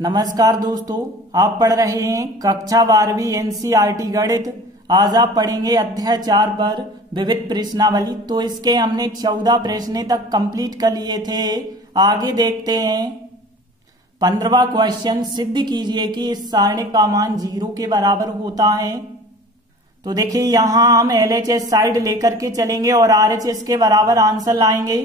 नमस्कार दोस्तों, आप पढ़ रहे हैं कक्षा 12वीं एनसीईआरटी गणित। आज आप पढ़ेंगे अध्याय 4 पर विविध प्रश्नावली। तो इसके हमने 14 प्रश्न तक कंप्लीट कर लिए थे। आगे देखते हैं 15वां क्वेश्चन। सिद्ध कीजिए कि इस सारणी का मान 0 के बराबर होता है। तो देखिए यहां हम एलएचएस साइड लेकर के चलेंगे और आरएचएस के बराबर आंसर लाएंगे।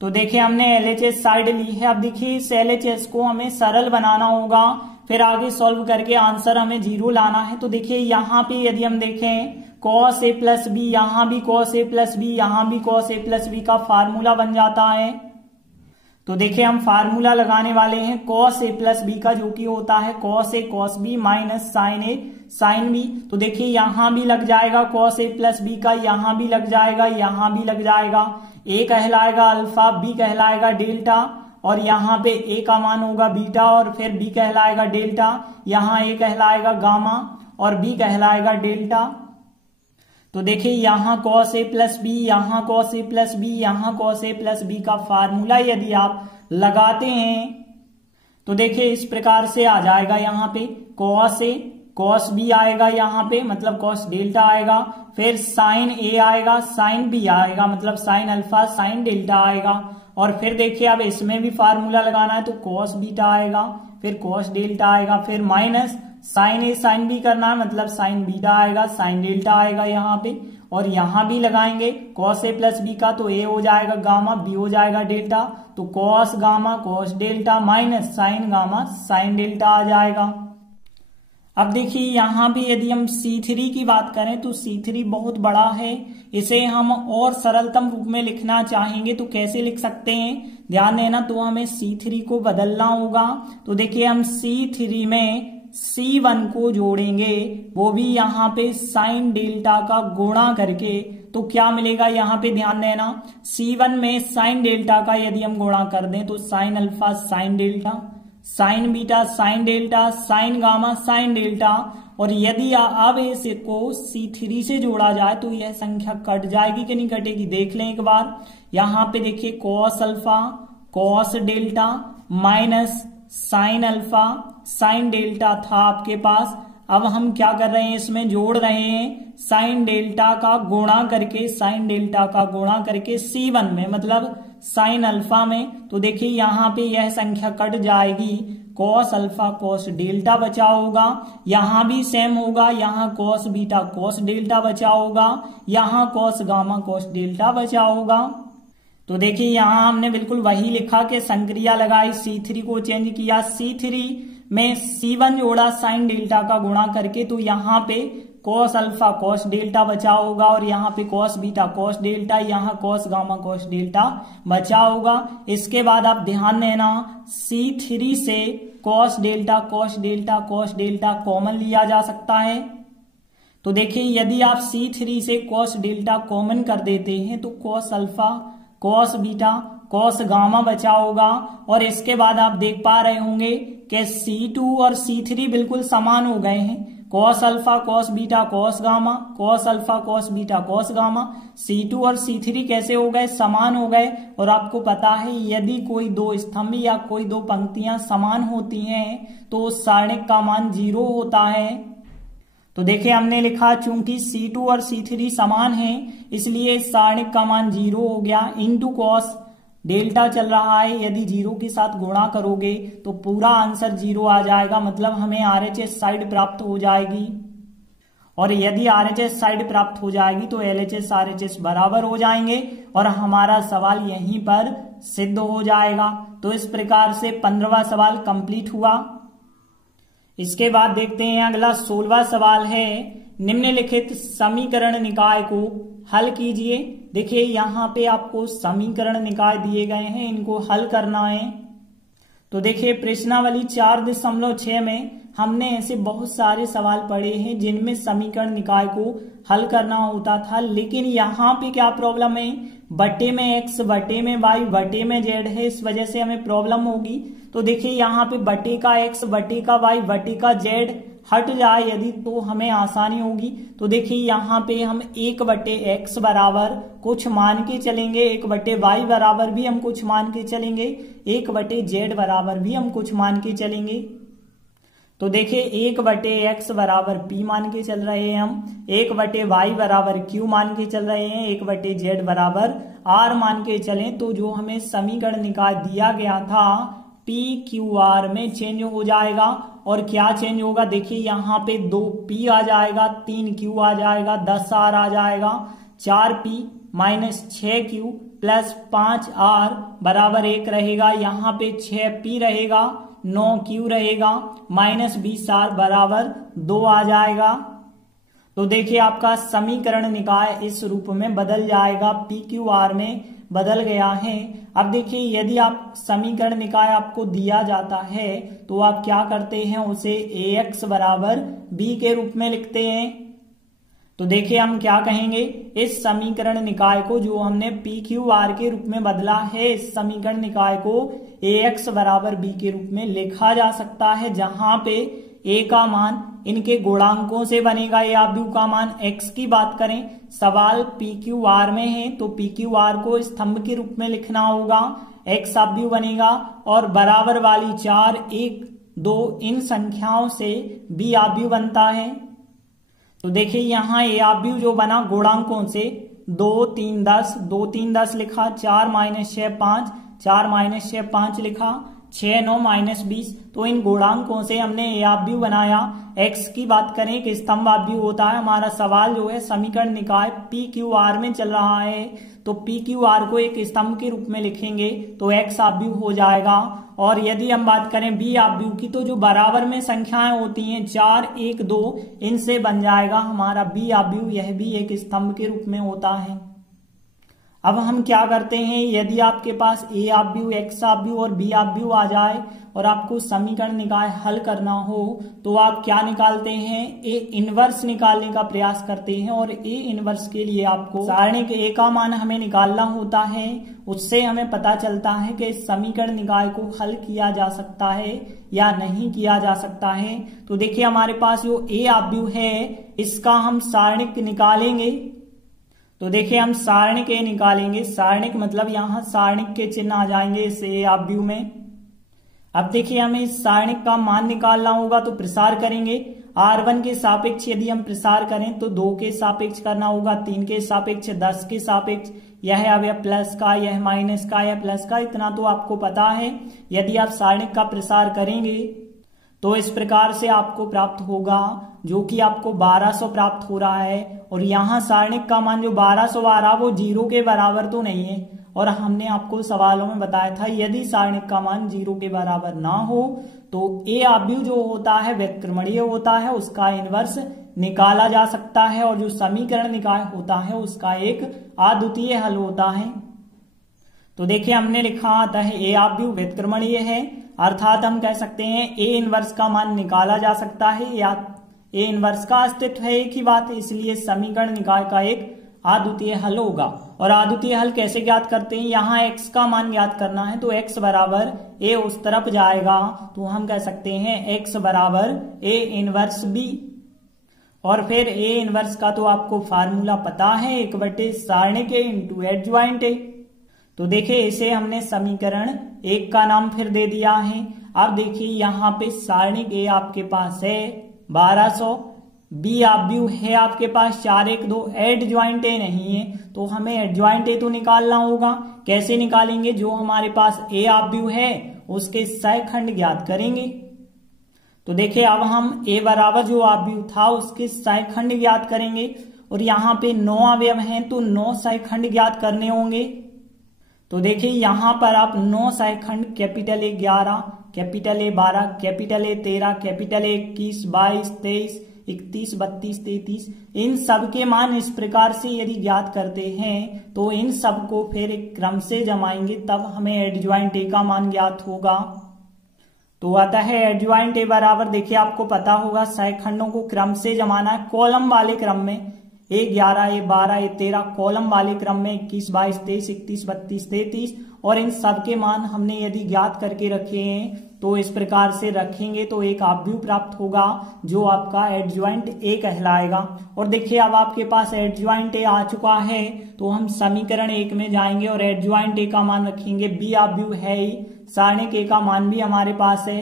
तो देखिए हमने एलएचएस साइड ली है। अब देखिए इस एलएचएस को हमें सरल बनाना होगा, फिर आगे सॉल्व करके आंसर हमें 0 लाना है। तो देखिए यहाँ पे यदि हम देखें cos a प्लस बी, यहाँ भी cos a प्लस बी, यहाँ भी cos a प्लस बी का फार्मूला बन जाता है। तो देखिए हम फार्मूला लगाने वाले हैं cos a प्लस बी का, जो कि होता है cos a cos b minus sin a sin b। तो देखिए यहां भी लग जाएगा cos a प्लस बी का, यहां भी लग जाएगा, यहां भी लग जाएगा। a कहलाएगा अल्फा, b कहलाएगा डेल्टा, और यहाँ पे a का मान होगा बीटा, और फिर b कहलाएगा डेल्टा। यहाँ a कहलाएगा गामा और b कहलाएगा डेल्टा। तो देखिए यहाँ cos a प्लस बी, यहाँ cos a प्लस बी, यहाँ cos a प्लस बी का फार्मूला यदि आप लगाते हैं तो देखिए इस प्रकार से आ जाएगा। यहाँ पे cos a cos b आएगा, यहाँ पे मतलब cos डेल्टा आएगा, फिर sin a आएगा, sin b आएगा मतलब sin अल्फा sin डेल्टा आएगा, और फिर देखिए अब इसमें भी फार्मूला लगाना है तो cos बीटा आएगा, फिर cos डेल्टा आएगा, फिर minus sin a sin b करना है मतलब sin बीटा आएगा, sin डेल्टा आएगा यहाँ पे, और यहाँ भी लगाएंगे cos a प्लस b का, तो a हो जाएगा गामा, b हो जाएगा डेल्टा, तो cos gamma cos delta minus sin gamma sin delta आ जाएगा। अब देखिए यहाँ भी यदि हम C3 की बात करें तो C3 बहुत बड़ा है, इसे हम और सरलतम रूप में लिखना चाहेंगे तो कैसे लिख सकते हैं, ध्यान देना। तो हमें C3 को बदलना होगा। तो देखिए हम C3 में C1 को जोड़ेंगे, वो भी यहाँ पे साइन डेल्टा का गुणा करके। तो क्या मिलेगा यहाँ पे, ध्यान देना, C1 में साइन डेल्टा का यदि हम गुणा कर दें तो sine alpha sine delta, sign beta sine delta, sign gamma sine delta, और यदि अब इसको C3 से जोड़ा जाए तो यह संख्या कट जाएगी कि नहीं कटेगी, देख लें एक बार। यहाँ पे देखिए cos alpha cos delta minus sine alpha sine delta था आपके पास। अब हम क्या कर रहे हैं, इसमें जोड़ रहे हैं साइन डेल्टा का गुणा करके, साइन डेल्टा का गुणा करके C1 में मतलब साइन अल्फा में। तो देखिए यहाँ पे यह संख्या कट जाएगी, cos अल्फा cos डेल्टा बचा होगा, यहाँ भी सेम होगा, यहाँ cos बीटा cos डेल्टा बचा होगा, यहाँ cos गामा cos डेल्टा बचा होगा। तो देखिए यहाँ हमने बिल्कुल वही लिखा कि संक्रिया लगाई, C3 को चेंज किया, C3 में C1 जोड़ा साइन डेल्टा का गुणा करके, तो यहाँ पे cos अल्फा cos डेल्टा बचा होगा, और यहाँ पे cos बीटा cos डेल्टा, यहाँ cos गामा cos डेल्टा बचा होगा। इसके बाद आप ध्यान देना C3 से cos delta cos delta cos delta common लिया जा सकता है। तो देखिए यदि आप C3 से cos डेल्टा कॉमन कर देते हैं तो cos alpha cos beta cos gamma बचा होगा, और इसके बाद आप देख पा रहे होंगे कि C2 और C3 बिल्कुल समान हो गए हैं। cos alpha cos beta cos gamma, cos alpha cos beta cos gamma, C2 और C3 कैसे हो गए, समान हो गए। और आपको पता है यदि कोई दो स्तंभ या कोई दो पंक्तियां समान होती हैं तो उस सारणी का मान 0 होता है। तो देखिए हमने लिखा चूंकि C2 और C3 समान हैं इसलिए इस सारणी का मान 0 हो गया। इनटू cos डेल्टा चल रहा है, यदि 0 के साथ गुणा करोगे तो पूरा आंसर 0 आ जाएगा, मतलब हमें आरएचएस साइड प्राप्त हो जाएगी। और यदि आरएचएस साइड प्राप्त हो जाएगी तो एलएचएस आरएचएस बराबर हो जाएंगे और हमारा सवाल यहीं पर सिद्ध हो जाएगा। तो इस प्रकार से 15वां सवाल कंप्लीट हुआ। इसके बाद देखते हैं अगला 16वां सवाल है, निम्नलिखित समीकरण निकाय को हल कीजिए। देखिए यहाँ पे आपको समीकरण निकाय दिए गए हैं, इनको हल करना है। तो देखिए प्रश्नावली 4.6 में हमने ऐसे बहुत सारे सवाल पढ़े हैं जिनमें समीकरण निकाय को हल करना होता था, लेकिन यहाँ पे क्या प्रॉब्लम है, बटे में x बटे में y बटे में z है, इस वजह से हमें प्रॉब्लम होगी। तो देखिए यहाँ पे बटे का x बटे का y बटे का z हट जाए यदि तो हमें आसानी होगी। तो देखिए यहाँ पे हम 1/x बराबर कुछ मान के चलेंगे, 1/y बराबर भी हम कुछ मान के चलेंगे, 1/z बराबर भी हम कुछ मान के चलेंगे। तो देखिए 1/x बराबर p मान के चल रहे हैं हम, 1/y बराबर q मान के चल रहे हैं, 1/z बराबर r मान के चलें तो जो हमें समीकरण निकाल दिया गया था PQR में चेंज हो जाएगा। और क्या चेंज होगा, देखिए यहाँ पे 2p आ जाएगा, 3q आ जाएगा, 10r आ जाएगा, 4p minus 6q plus 5r बराबर 1 रहेगा। यहाँ पे 6p रहेगा, 9q रहेगा, माइनस 20r बराबर 2 आ जाएगा। तो देखिए आपका समीकरण निकाय इस रूप में बदल जाएगा, PQR में बदल गया है। अब देखिए यदि आप समीकरण निकाय आपको दिया जाता है तो आप क्या करते हैं, उसे AX बराबर B के रूप में लिखते हैं। तो देखिए हम क्या कहेंगे, इस समीकरण निकाय को जो हमने PQR के रूप में बदला है, इस समीकरण निकाय को AX बराबर B के रूप में लिखा जा सकता है, जहां पे A का मान इनके गुणांकों से बनेगा, A ऑफ B का मान। X की बात करें, सवाल PQR में है तो PQR को स्तंभ के रूप में लिखना होगा, X ऑफ B बनेगा और बराबर वाली 4, 1, 2 इन संख्याओं से B ऑफ B बनता है। तो देखिए यहाँ A ऑफ B जो बना गुणांकों से 2, 3, 10, 2, 3, 10 लिखा, 4 माइनस 6, 5, 4 माइनस 6, 5 लिखा, 6, 9 माइनस 20। तो इन गुणांकों से हमने A ऑफ B बनाया। X की बात करें कि स्तंभ ऑफ B होता है, हमारा सवाल जो है समीकरण निकाय PQR में चल रहा है तो PQR को एक स्तंभ के रूप में लिखेंगे तो X ऑफ B हो जाएगा। और यदि हम बात करें B ऑफ B की तो जो बराबर में संख्याएं होती हैं 4, 1, 2 इनसे बन जाएगा हमारा B ऑफ B, यह भी एक स्तंभ के रूप में होता है। अब हम क्या करते हैं, यदि आपके पास A of B, X of B और B ऑफ B आ जाए और आपको समीकरण निकाय हल करना हो तो आप क्या निकालते हैं, A इनवर्स निकालने का प्रयास करते हैं। और A इनवर्स के लिए आपको सारणिक A का मान हमें निकालना होता है, उससे हमें पता चलता है कि इस समीकरण निकाय को हल किया जा सकता है या नहीं किया जा सकता है। तो देखिए हमारे पास जो A ऑफ B है इसका हम सारणिक निकालेंगे। तो देखिए हम सारणिक A निकालेंगे, सारणिक मतलब यहाँ सारणिक के चिन्ह आ जाएंगे इस A ऑफ B में। अब देखिए हमें इस सारणिक का मान निकालना होगा तो प्रसार करेंगे। R1 के सापेक्ष यदि हम प्रसार करें तो 2 के सापेक्ष करना होगा, 3 के सापेक्ष, 10 के सापेक्ष, यह अब प्लस का, यह माइनस का, यह प्लस का, इतना तो आपको पता है। यदि आप सारणिक का प्रसार करेंगे तो इस प्रकार से आपको प्राप्त होगा, जो कि आपको 1200 प्राप्त हो रहा है। और यहाँ सारणिक का मान जो 1200 आ रहा वो 0 के बराबर तो नहीं है, और हमने आपको सवालों में बताया था यदि सारणिक का मान 0 के बराबर ना हो तो A ऑफ B जो होता है व्युत्क्रमणीय होता है, उसका इनवर्स निकाला जा सकता है और जो समीकरण निकाय होता है उसका एक अद्वितीय हल होता है। तो देखिए हमने लिखा आता है A ऑफ B व्युत्क्रमणीय है, अर्थात हम कह सकते हैं A इनवर्स का मान निकाला जा सकता है या A इनवर्स का अस्तित्व है, एक ही बात है, इसलिए समीकरण निकाय का एक अद्वितीय हल होगा। और अद्वितीय हल कैसे ज्ञात करते हैं, यहाँ x का मान ज्ञात करना है तो x बराबर A उस तरफ जाएगा तो हम कह सकते हैं x बराबर A इनवर्स B। और फिर A इनवर्स का तो आपको फार्मूला पता है, 1/सारणिक A इंटू एडज्वाइंट A। तो देखिए इसे हमने समीकरण 1 का नाम फिर दे दिया है। अब देखिए यहाँ पे सारणिक A आपके पास है 1200, B ऑफ B है आपके पास 4, 1, 2, एडज्वाइंट A नहीं है तो हमें एडज्वाइंट A तो निकालना होगा। कैसे निकालेंगे, जो हमारे पास A ऑफ B है उसके सहखंड ज्ञात करेंगे। तो देखिए अब हम A बराबर जो ऑफ B था उसके सहखंड ज्ञात करेंगे और यहाँ पे 9 अवयव हैं तो 9 सहखंड ज्ञात करने होंगे। तो देखिए यहाँ पर आप 9 सहखंड capital A 11, capital A 12, capital A 13, capital A 21, 22, 23, 31, 32, 33 इन सब के मान इस प्रकार से यदि ज्ञात करते हैं तो इन सब को फिर एक क्रम से जमाएंगे तब हमें एडज्वाइंट A का मान ज्ञात होगा। तो आता है एडज्वाइंट A बराबर, देखिए आपको पता होगा सहखंडों को क्रम से जमाना है कॉलम वाले क्रम में, A11, A12, A13 कॉलम वाले क्रम में 21, 22, 23, 31, 32, 33 और इन सब के मान हमने यदि ज्ञात करके रखे हैं तो इस प्रकार से रखेंगे तो एक आव्यूह प्राप्त होगा जो आपका एडज्वाइंट ए कहलाएगा। और देखिए अब आपके पास एडज्वाइंट ए आ चुका है तो हम समीकरण 1 में जाएंगे और एडज्वाइंट ए का मान रखेंगे। बी आव्यूह है ही, सारणिक ए का मान भी हमारे पास है।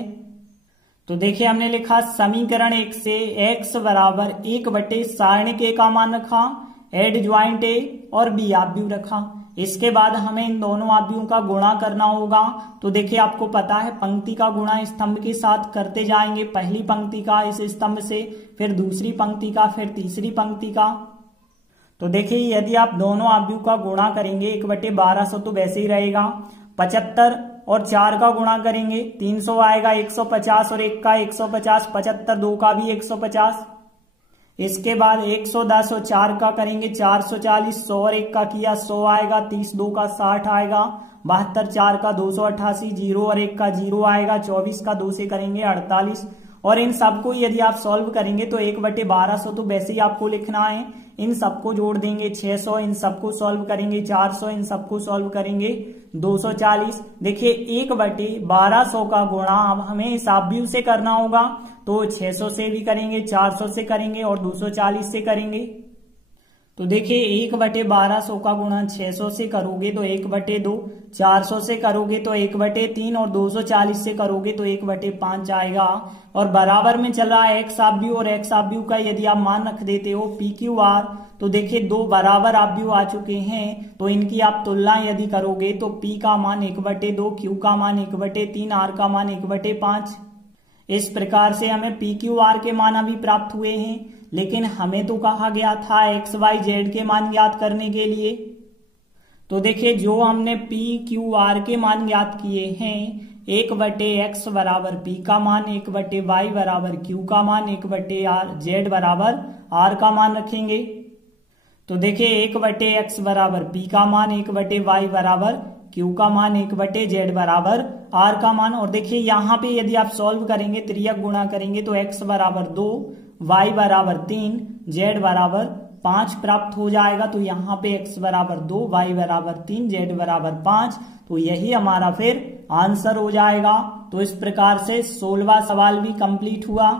तो देखिए हमने लिखा समीकरण 1 से x बराबर 1 सारणिक ए का मान रखा, एडज्वाइंट ए और बी आव्यूह रखा। इसके बाद हमें इन दोनों आव्यूहों का गुणा करना होगा। तो देखिए आपको पता है पंक्ति का गुणा स्तंभ के साथ करते जाएंगे, पहली पंक्ति का इस स्तंभ से, फिर दूसरी पंक्ति का, फिर तीसरी पंक्ति का। तो देखिए यदि आप दोनों आव्यूह का गुणा करेंगे 1/1200 तो वैसे ही रहेगा। 75 और 4 का गुणा करेंगे 300 आएगा, 150 और 1 का 150, 75 2 का भी 150। इसके बाद 110 और 4 का करेंगे 440, 100 और 1 का किया 100 आएगा, 30 2 का 60 आएगा, 72 4 का 288, 0 और 1 का 0 आएगा, 24 का 2 से करेंगे 48। और इन सबको यदि आप सॉल्व करेंगे तो 1/1200 तो वैसे ही आपको लिखना है। इन सबको जोड़ देंगे 600, इन सबको सॉल्व करेंगे 400, इन सबको सॉल्व करेंगे 240। देखिए 1/1200 का गुणा अब हमें इस आव्यूह से करना होगा तो 600 से भी करेंगे, 400 से करेंगे और 240 से करेंगे। तो देखिए 1/1200 का गुणा 600 से करोगे तो 1/2, 400 से करोगे तो 1/3 और 240 से करोगे तो 1/5 आएगा। और बराबर में चल रहा है एक्स आव्यूह और एक्स आव्यूह का यदि आप मान रख देते हो PQR तो देखिए दो बराबर आव्यूह आ चुके हैं तो इनकी आप तुलना यदि करोगे तो P का मान 1/2, Q का मान 1/3, R का मान 1/5। इस प्रकार से हमें PQR के मान अभी प्राप्त हुए हैं, लेकिन हमें तो कहा गया था XYZ के मान ज्ञात करने के लिए। तो देखिए जो हमने PQR के मान ज्ञात किए हैं 1/x बराबर P का मान, 1/y बराबर Q का मान, 1/z बराबर R का मान रखेंगे। तो देखिए 1/x बराबर P का मान, 1/y बराबर Q का मान, 1/z बराबर R का मान। और देखिए यहाँ पे यदि आप सॉल्व करेंगे त्रियक गुणा करेंगे तो x बराबर 2, y बराबर 3, z बराबर 5 प्राप्त हो जाएगा। तो यहाँ पे x बराबर 2, y बराबर 3, z बराबर 5, तो यही हमारा फिर आंसर हो जाएगा। तो इस प्रकार से 16वां सवाल भी कंप्लीट हुआ।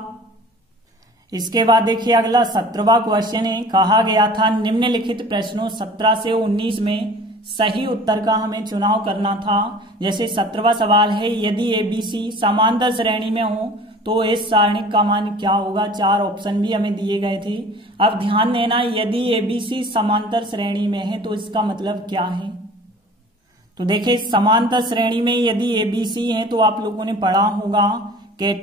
इसके बाद देखिए अगला 17वां क्वेश्चन है। कहा गया था निम्नलिखित प्रश्नों 17 से 19 में सही उत्तर का हमें चुनाव करना था। जैसे 17वां सवाल है यदि ABC समांतर श्रेणी में हो तो इस सारणिक का मान क्या होगा। 4 ऑप्शन भी हमें दिए गए थे। अब ध्यान देना यदि ABC समांतर श्रेणी में है तो इसका मतलब क्या है। तो देखिए समांतर श्रेणी में यदि ABC है तो आप लोगों ने पढ़ा होगा कि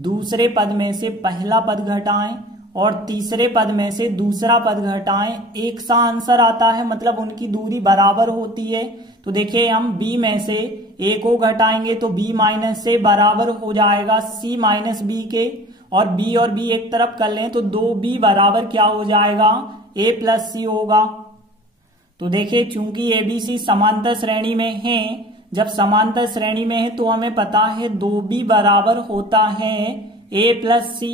दूसरे पद में से पहला पद घटाएं और तीसरे पद में से दूसरा पद घटाएं, एक सा आंसर आता है, मतलब उनकी दूरी बराबर होती है। तो देखिए हम B में से A को घटाएंगे तो B माइनस से बराबर हो जाएगा C माइनस B के, और B और B एक तरफ कर लें तो 2B बराबर क्या हो जाएगा A प्लस C होगा। तो देखिए चूंकि ABC समांतर श्रेणी में है, जब समांतर श्रेणी में है तो हमें पता है 2B बराबर होता है A प्लस C।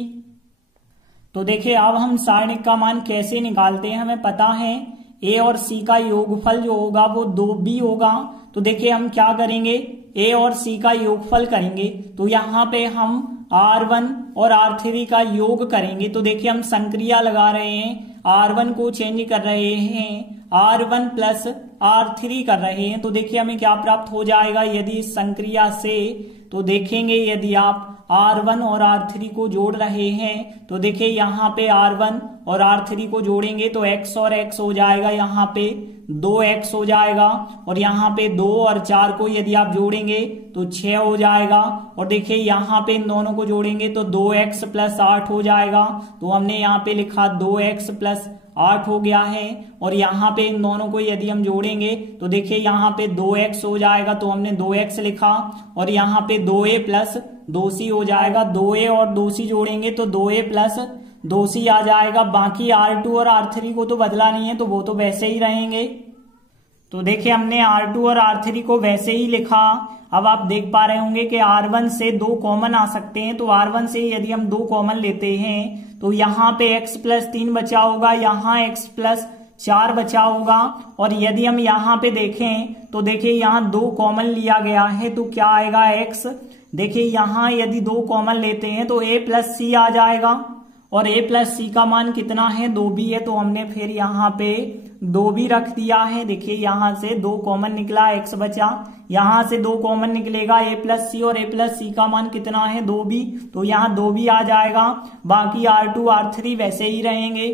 तो देखिए अब हम सारणिक का मान कैसे निकालते हैं, हमें पता है A और C का योगफल जो होगा वो 2B होगा। तो देखिए हम क्या करेंगे, A और C का योगफल करेंगे तो यहाँ पे हम R1 और R3 का योग करेंगे। तो देखिए हम संक्रिया लगा रहे हैं, R1 को चेंज कर रहे हैं, R1 प्लस R3 कर रहे हैं। तो देखिए हमें क्या प्राप्त हो जाएगा यदि इस संक्रिया से, तो देखेंगे यदि आप R1 और R3 को जोड़ रहे हैं तो देखिए यहाँ पे R1 और R3 को जोड़ेंगे तो x और x हो जाएगा, यहाँ पे 2x हो जाएगा, और यहाँ पे 2 और 4 को यदि आप जोड़ेंगे तो 6 हो जाएगा। और देखिए यहाँ पे इन दोनों को जोड़ेंगे तो 2x प्लस 8 हो जाएगा। तो हमने यहाँ पे लिखा 2x प्लस 8 हो गया है। और यहाँ पे इन दोनों को यदि हम जोड़ेंगे तो देखिए यहाँ पे 2x हो जाएगा, तो हमने 2x लिखा, और यहाँ पे 2a प्लस 2c हो जाएगा। 2a और 2c जोड़ेंगे तो 2a प्लस 2c आ जाएगा। बाकी R2 और R3 को तो बदला नहीं है तो वो तो वैसे ही रहेंगे। तो देखिए हमने R2 और R3 को वैसे ही लिखा। अब आप देख पा रहे होंगे कि R1 से 2 कॉमन आ सकते हैं, तो R1 से यदि हम 2 कॉमन लेते हैं तो यहाँ पे x प्लस 3 बचा होगा, यहाँ x प्लस 4 बचा होगा। और यदि हम यहाँ पे देखें तो देखिए यहाँ 2 कॉमन लिया गया है तो क्या आएगा x। देखिए यहाँ यदि 2 कॉमन लेते हैं तो a प्लस सी आ जाएगा और a प्लस सी का मान कितना है 2 भी है तो हमने फिर यहाँ पे 2 भी रख दिया है। देखिए यहाँ से 2 कॉमन निकला x बचा, यहाँ से 2 कॉमन निकलेगा a प्लस सी और a प्लस सी का मान कितना है 2 भी, तो यहाँ 2 भी आ जाएगा। बाकी R2 R3 वैसे ही रहेंगे।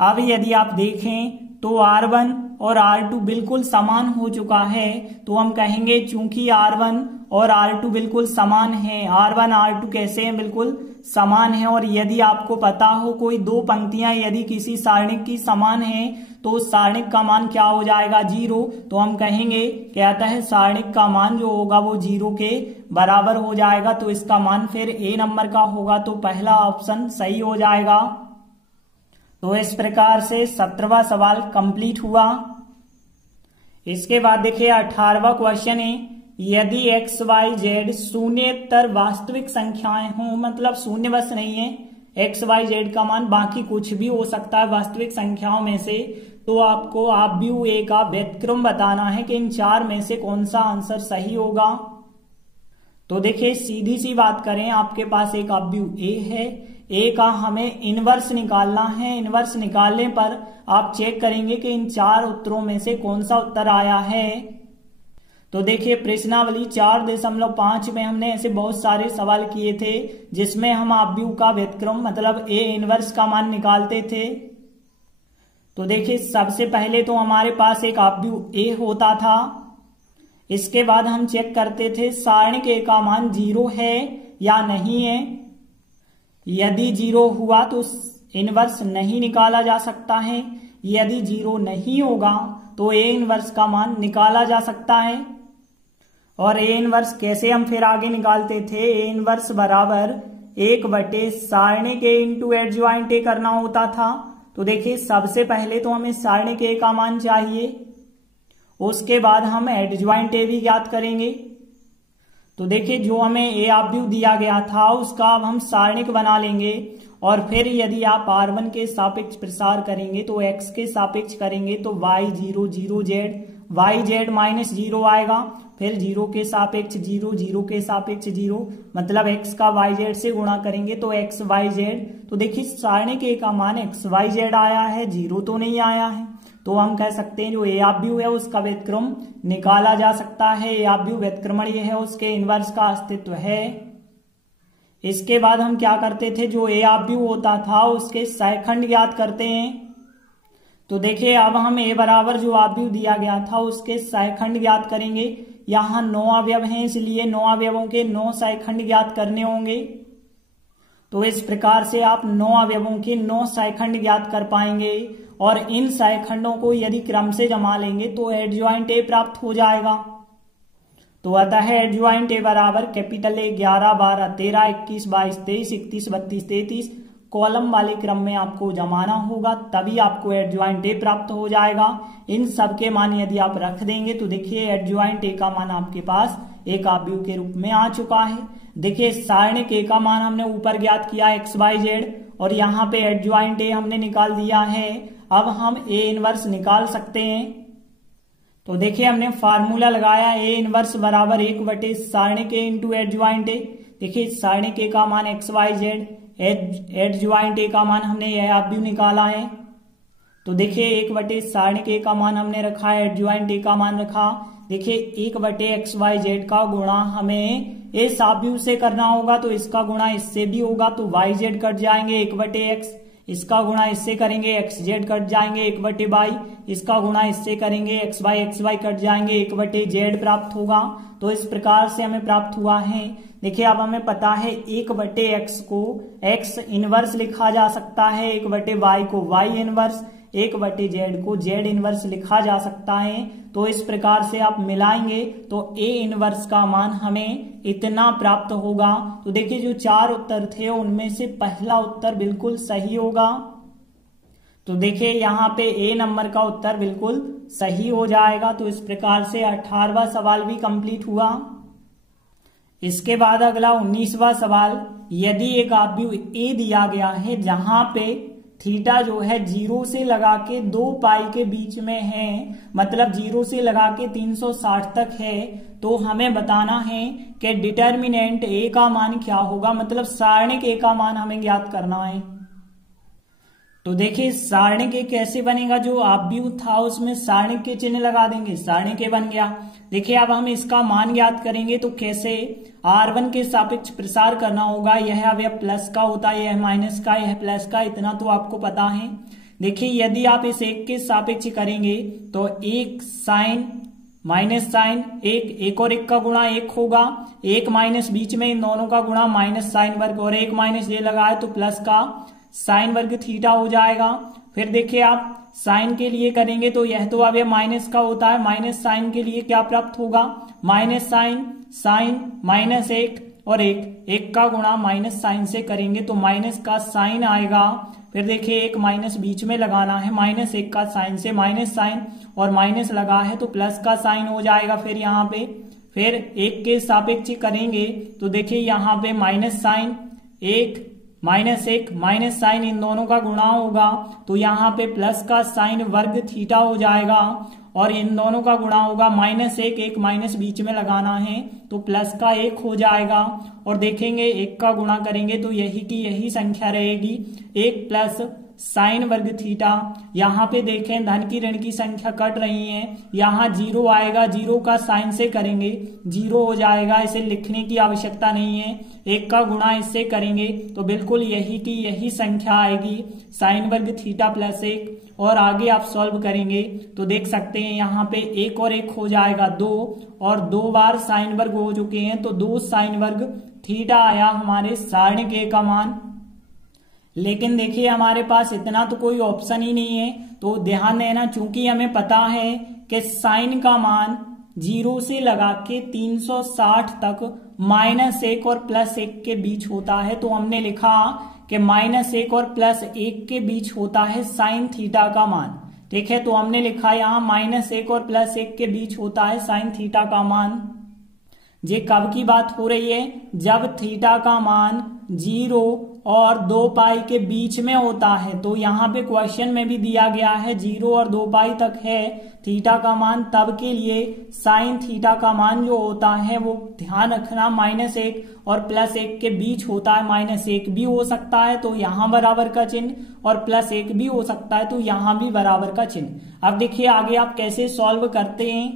अब यदि आप देखें तो R1 और R2 बिल्कुल समान हो चुका है तो हम कहेंगे चूंकि R1 और R2 बिल्कुल समान है, R1 R2 कैसे हैं बिल्कुल समान है। और यदि आपको पता हो कोई 2 पंक्तियां यदि किसी सारणिक की समान है तो उस सारणिक का मान क्या हो जाएगा 0, तो हम कहेंगे कहता है सारणिक का मान जो होगा वो 0 के बराबर हो जाएगा। तो इसका मान फिर A नंबर का होगा, तो पहला ऑप्शन सही हो जाएगा। तो इस प्रकार से 17वां सवाल कंप्लीट हुआ। इसके बाद देखिए 18वां क्वेश्चन है, यदि x y z शून्येतर वास्तविक संख्याएं हों, मतलब शून्य बस नहीं है, x y z का मान बाकी कुछ भी हो सकता है वास्तविक संख्याओं में से, तो आपको आव्यूह A का व्यतिक्रम बताना है कि इन 4 में से कौन सा आंसर सही होगा। तो देखिए सीधी सी बात करें, आपके पास एक आव्यूह A है, A का हमें इनवर्स निकालना है। इनवर्स निकालने पर आप चेक करेंगे कि इन 4 उत्तरों में से कौन सा उत्तर आया है। तो देखिए प्रश्नावली 4.5 में हमने ऐसे बहुत सारे सवाल किए थे जिसमें हम आव्यूह का व्यतिक्रम मतलब A इनवर्स का मान निकालते थे। तो देखिए सबसे पहले तो हमारे पास एक आव्यूह A होता था, इसके बाद हम चेक करते थे सारणिक A का मान 0 है या नहीं है। यदि 0 हुआ तो इनवर्स नहीं निकाला जा सकता है, यदि 0 नहीं होगा तो A इनवर्स का मान निकाला जा सकता है। और A इनवर्स कैसे हम फिर आगे निकालते थे, A इनवर्स बराबर 1 सारणिक A इंटू एडज्वाइंट A करना होता था। तो देखिए सबसे पहले तो हमें सारणिक A का मान चाहिए, उसके बाद हम एडज्वाइंट A भी ज्ञात करेंगे। तो देखिए जो हमें A आव्यूह दिया गया था उसका अब हम सारणिक बना लेंगे और फिर यदि आप R1 के सापेक्ष प्रसार करेंगे तो X के सापेक्ष करेंगे तो Y 0 0 Z YZ माइनस 0 आएगा, फिर 0 के सापेक्ष 0 0 के सापेक्ष 0 मतलब X का YZ से गुणा करेंगे तो XYZ। तो देखिए सारणिक A का मान XYZ आया है, 0 तो नहीं आया है, तो हम कह सकते हैं जो A आव्यूह है उसका व्यतिक्रम निकाला जा सकता है। A आव्यूह व्यतिक्रमणीय है, उसके इनवर्स का अस्तित्व है। इसके बाद हम क्या करते थे, जो A आव्यूह होता था उसके सहखंड ज्ञात करते हैं। तो देखिए अब हम A बराबर जो आव्यूह दिया गया था उसके सहखंड ज्ञात करेंगे। यहाँ 9 अवयव हैं इसलिए 9 अवयवों के 9 सहखंड ज्ञात करने होंगे। तो इस प्रकार से आप 9 अवयवों के 9 सहखंड ज्ञात कर पाएंगे और इन सहखंडों को यदि क्रम से जमा लेंगे तो एडज्वाइंट A प्राप्त हो जाएगा। तो अतः एडज्वाइंट A बराबर कैपिटल A 11 12 13 21 22 23 31 32 33 कॉलम वाले क्रम में आपको जमाना होगा, तभी आपको एडज्वाइंट A प्राप्त हो जाएगा। इन सब के मान यदि आप रख देंगे तो देखिए एडज्वाइंट A का मान आपके पास एक आव्यूह के रूप में आ चुका है। देखिए सारणिक A का मान हमने ऊपर ज्ञात किया XYZ और यहाँ पे एडज्वाइंट A हमने निकाल दिया है। अब हम A इनवर्स निकाल सकते हैं। तो देखिए हमने फार्मूला लगाया A इनवर्स बराबर 1 सारणिक A इंटू एडज्वाइंट A। देखिए सारणिक A का मान XYZ, एडज्वाइंट A का मान हमने यह आव्यूह निकाला है। तो देखिए 1 सारणिक A का मान हमने रखा है, एडज्वाइंट A का मान रखा। देखिए 1 XYZ का गुणा हमें इस आव्यूह से करना होगा, तो इसका गुणा इससे भी होगा तो YZ कट जाएंगे 1 X, इसका गुणा इससे करेंगे XZ कट जाएंगे 1 Y, इसका गुणा इससे करेंगे XY कट जाएंगे 1 Z प्राप्त होगा। तो इस प्रकार से हमें प्राप्त हुआ है। देखिए अब हमें पता है 1 X को X इनवर्स लिखा जा सकता है, 1 Y को Y इनवर्स, 1 Z को Z इनवर्स लिखा जा सकता है। तो इस प्रकार से आप मिलाएंगे तो A इनवर्स का मान हमें इतना प्राप्त होगा। तो देखिए जो 4 उत्तर थे उनमें से पहला उत्तर बिल्कुल सही होगा। तो देखिए यहाँ पे A नंबर का उत्तर बिल्कुल सही हो जाएगा। तो इस प्रकार से 18वां सवाल भी कंप्लीट हुआ। इसके बाद अगला 19वां सवाल, यदि एक आव्यूह A दिया गया है जहां पे थीटा जो है 0 से लगा के 2 पाई के बीच में है, मतलब 0 से लगा के 360 तक है, तो हमें बताना है कि डिटर्मिनेंट ए का मान क्या होगा, मतलब सारणिक ए का मान हमें ज्ञात करना है। तो देखिए सारणिक ए कैसे बनेगा, जो आप भी था उसमें सारणिक के चिन्ह लगा देंगे, सारणिक ए बन गया। देखिए अब हम इसका मान ज्ञात करेंगे तो कैसे, R1 के सापेक्ष प्रसार करना होगा, यह अवयव प्लस का होता है, यह माइनस का, यह प्लस का, इतना तो आपको पता है। देखिए यदि आप इस एक के सापेक्ष करेंगे तो एक साइन माइनस साइन, एक और एक का गुणा एक होगा, एक माइनस बीच में इन दोनों का गुणा माइनस साइन वर्ग, और एक माइनस ये लगा है तो प्लस का साइन वर्ग थीटा हो जाएगा। फिर देखिए आप साइन के लिए करेंगे तो यह तो अब ये माइनस का होता है, माइनस साइन के लिए क्या प्राप्त होगा, माइनस साइन, साइन माइनस एक, और एक का गुणा माइनस साइन से करेंगे तो माइनस का साइन आएगा। फिर देखिए एक माइनस बीच में लगाना है, माइनस एक का साइन से माइनस साइन, और माइनस लगा है तो प्लस का साइन हो जाएगा। फिर यहाँ पे फिर एक के सापेक्ष करेंगे तो देखिए यहाँ पे माइनस साइन, एक माइनस साइन, इन दोनों का गुणा होगा तो यहाँ पे प्लस का साइन वर्ग थीटा हो जाएगा, और इन दोनों का गुणा होगा माइनस एक माइनस बीच में लगाना है तो प्लस का एक हो जाएगा, और देखेंगे एक का गुणा करेंगे तो यही की यही संख्या रहेगी, एक प्लस साइन वर्ग थीटा। यहाँ पे देखें धन की ऋण की संख्या कट रही है, यहाँ 0 आएगा, 0 का साइन से करेंगे 0 हो जाएगा, इसे लिखने की आवश्यकता नहीं है। एक का गुणा इससे करेंगे तो बिल्कुल यही की यही संख्या आएगी, साइन वर्ग थीटा प्लस एक। और आगे आप सॉल्व करेंगे तो देख सकते हैं यहाँ पे एक और एक हो जाएगा 2, और 2 बार साइन वर्ग हो चुके हैं तो 2 साइन वर्ग थीटा आया हमारे सारणिक ए का मान। लेकिन देखिए हमारे पास इतना तो कोई ऑप्शन ही नहीं है, तो ध्यान देना, चूंकि हमें पता है कि साइन का मान 0 से लगा के 360 तक -1 और +1 के बीच होता है, तो हमने लिखा कि -1 और +1 के बीच होता है साइन थीटा का मान। ठीक है, तो हमने लिखा यहाँ -1 और +1 के बीच होता है साइन थीटा का मान। ये कब की बात हो रही है, जब थीटा का मान 0 और 2 पाई के बीच में होता है। तो यहाँ पे क्वेश्चन में भी दिया गया है 0 और 2 पाई तक है थीटा का मान, तब के लिए साइन थीटा का मान जो होता है वो ध्यान रखना -1 और +1 के बीच होता है। -1 भी हो सकता है तो यहाँ बराबर का चिन्ह, और +1 भी हो सकता है तो यहाँ भी बराबर का चिन्ह। अब देखिए आगे आप कैसे सॉल्व करते हैं।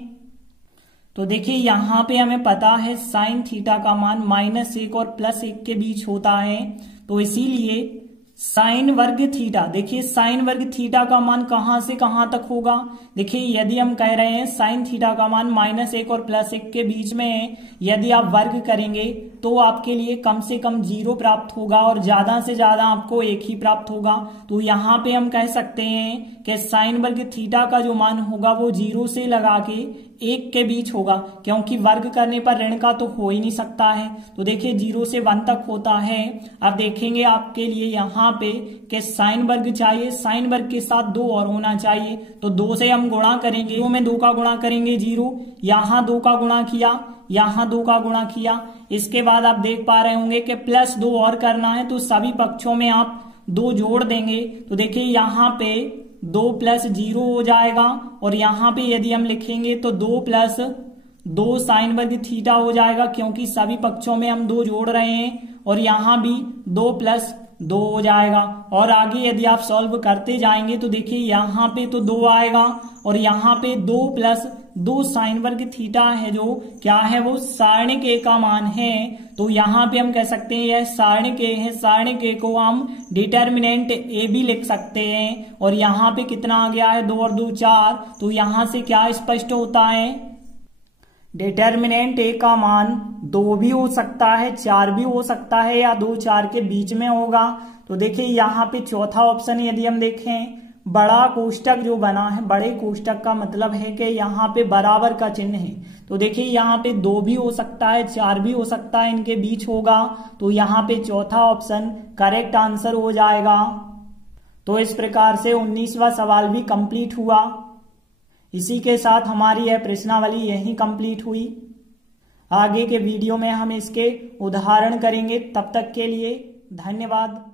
तो देखिए यहाँ पे हमें पता है साइन थीटा का मान -1 और +1 के बीच होता है, तो इसीलिए साइन वर्ग थीटा, देखिए साइन वर्ग थीटा का मान कहां से कहां तक होगा। देखिए यदि हम कह रहे हैं साइन थीटा का मान -1 और +1 के बीच में है, यदि आप वर्ग करेंगे तो आपके लिए कम से कम 0 प्राप्त होगा और ज्यादा से ज्यादा आपको 1 ही प्राप्त होगा। तो यहाँ पे हम कह सकते हैं कि साइन वर्ग थीटा का जो मान होगा वो 0 से लगा के 1 के बीच होगा, क्योंकि वर्ग करने पर ऋण का तो हो ही नहीं सकता है। तो देखिए 0 से 1 तक होता है। अब देखेंगे आपके लिए यहाँ पे कि साइन वर्ग चाहिए, साइन वर्ग के साथ 2 और होना चाहिए, तो 2 से हम गुणा करेंगे, 2 में 2 का गुणा करेंगे 0, यहाँ 2 का गुणा किया, यहाँ 2 का गुणा किया। इसके बाद आप देख पा रहे होंगे कि +2 और करना है, तो सभी पक्षों में आप 2 जोड़ देंगे। तो देखिए यहाँ पे 2 + 0 हो जाएगा, और यहाँ पे यदि हम लिखेंगे तो 2 + 2 साइन वर्ग थीटा हो जाएगा, क्योंकि सभी पक्षों में हम 2 जोड़ रहे हैं, और यहाँ भी 2 + 2 हो जाएगा। और आगे यदि आप सॉल्व करते जाएंगे तो देखिए यहाँ पे तो 2 आएगा, और यहाँ पे 2 + 2 साइन वर्ग थीटा है, जो क्या है वो सारणिक ए का मान है। तो यहाँ पे हम कह सकते हैं यह सारणिक ए है, सारणिक ए को हम डिटर्मिनेंट ए भी लिख सकते हैं। और यहाँ पे कितना आ गया है, 2 और 2 4, तो यहाँ से क्या स्पष्ट होता है, डिटर्मिनेंट ए का मान 2 भी हो सकता है, 4 भी हो सकता है, या 2 4 के बीच में होगा। तो देखिए यहाँ पे चौथा ऑप्शन यदि हम देखें, बड़ा कोष्टक जो बना है, बड़े कोष्टक का मतलब है कि यहाँ पे बराबर का चिन्ह है। तो देखिए यहाँ पे 2 भी हो सकता है, 4 भी हो सकता है, इनके बीच होगा, तो यहाँ पे चौथा ऑप्शन करेक्ट आंसर हो जाएगा। तो इस प्रकार से 19वां सवाल भी कंप्लीट हुआ। इसी के साथ हमारी यह प्रश्नावली यहीं कंप्लीट हुई। आगे के वीडियो में हम इसके उदाहरण करेंगे। तब तक के लिए धन्यवाद।